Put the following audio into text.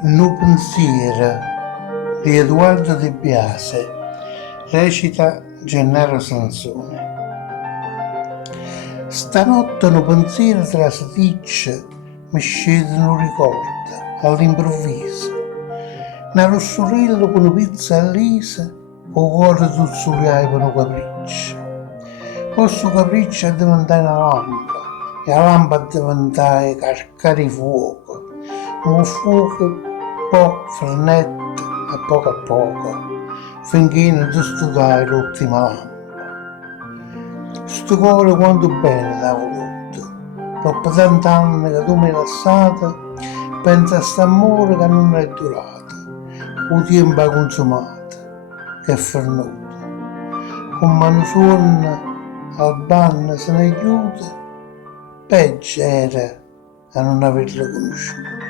Nu pensiero di Edoardo De Biase, recita Gennaro Sansone. Stanotte nu pensiero tra saticce mi scese in un ricordo all'improvviso. Una rossurello con una pizza all'isa, con cuore tuzzuliai per un capriccio. Questo capriccio è diventato una lampa, e la lampa è diventata carcare di fuoco, un fuoco un po' frenetto a poco, finché non ti studai l'ultima lampa. Sto cuore quanto bene l'ha voluto, dopo tanti anni che tu mi hai lasciato, pensa a st'amore che non è durato, il tempo è consumato, che è fernuto. Con mano suona al banno se ne chiude, peggio era a non averlo conosciuto.